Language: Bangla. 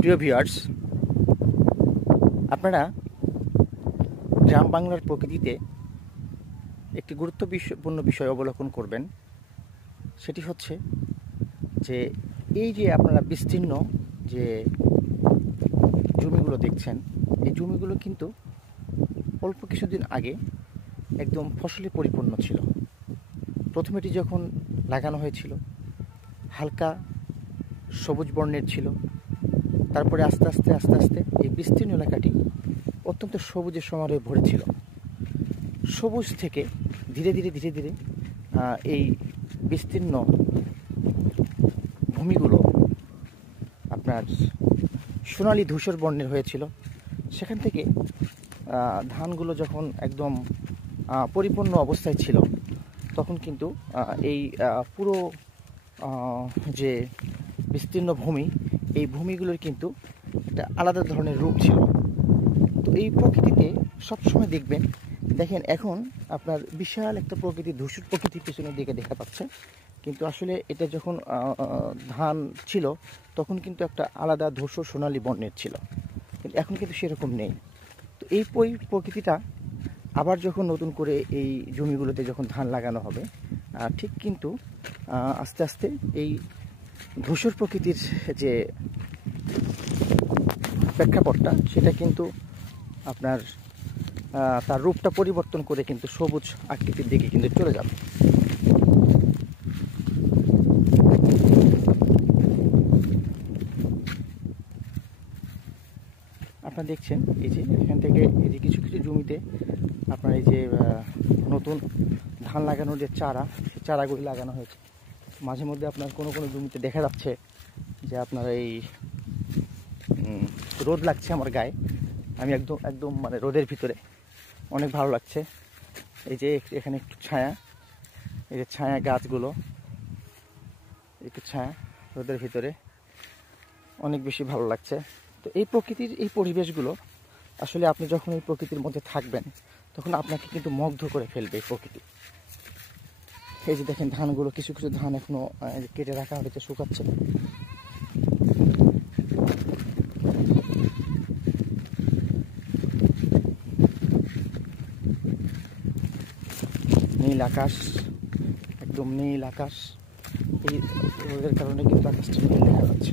প্রিয় ভিউয়ার্স, আপনারা গ্রাম বাংলার প্রকৃতিতে একটি গুরুত্বপূর্ণ বিষয় অবলোকন করবেন। সেটি হচ্ছে যে এই যে আপনারা বিস্তীর্ণ যে জমিগুলো দেখছেন, এই জমিগুলো কিন্তু অল্প কিছুদিন আগে একদম ফসলে পরিপূর্ণ ছিল। প্রথমে এটি যখন লাগানো হয়েছিল হালকা সবুজ বর্ণের ছিল, তারপরে আস্তে আস্তে এই বিস্তীর্ণ এলাকাটি অত্যন্ত সবুজের সমারোহে ভরেছিল। সবুজ থেকে ধীরে ধীরে এই বিস্তীর্ণ ভূমিগুলো আপনার সোনালি ধূসর বর্ণের হয়েছিল। সেখান থেকে ধানগুলো যখন একদম পরিপূর্ণ অবস্থায় ছিল, তখন কিন্তু এই পুরো যে বিস্তীর্ণ ভূমি, এই ভূমিগুলোর কিন্তু একটা আলাদা ধরনের রূপ ছিল। তো এই প্রকৃতিতে সবসময় দেখেন এখন আপনার বিশাল একটা প্রকৃতি, ধূসর প্রকৃতির পেছনের দিকে দেখা পাচ্ছে, কিন্তু আসলে এটা যখন ধান ছিল তখন কিন্তু একটা আলাদা ধূসর সোনালী বর্ণের ছিল, কিন্তু এখন কিন্তু সেরকম নেই। তো এই প্রকৃতিটা আবার যখন নতুন করে এই জমিগুলোতে যখন ধান লাগানো হবে, ঠিক কিন্তু আস্তে আস্তে এই ধূসর প্রকৃতির যে প্রেক্ষাপটটা, সেটা কিন্তু আপনার তার রূপটা পরিবর্তন করে কিন্তু সবুজ আকৃতির দিকে কিন্তু চলে যাবে। আপনারা দেখছেন এই যে এখান থেকে এই যে কিছু জমিতে আপনার এই যে নতুন ধান লাগানোর যে চারা, সেই চারাগুলি লাগানো হয়েছে। মাঝে মধ্যে আপনার কোনো জমিতে দেখা যাচ্ছে যে আপনার এই রোদ লাগছে আমার গায়ে, আমি একদম মানে রোদের ভিতরে, অনেক ভালো লাগছে। এই যে এখানে একটু ছায়া, এই যে ছায়া গাছগুলো, একটু ছায়া রোদের ভিতরে, অনেক বেশি ভালো লাগছে। তো এই প্রকৃতির এই পরিবেশগুলো আসলে আপনি যখন এই প্রকৃতির মধ্যে থাকবেন, তখন আপনাকে কিন্তু মুগ্ধ করে ফেলবে এই প্রকৃতি। এই যে দেখেন ধানগুলো, কিছু ধান এখনো কেটে রাখা হয়েছে, শুকাচ্ছে। নীল আকাশ, একদম নীল আকাশ, এই রোদের কারণে কিন্তু আকাশটা নীল দেখা যাচ্ছে।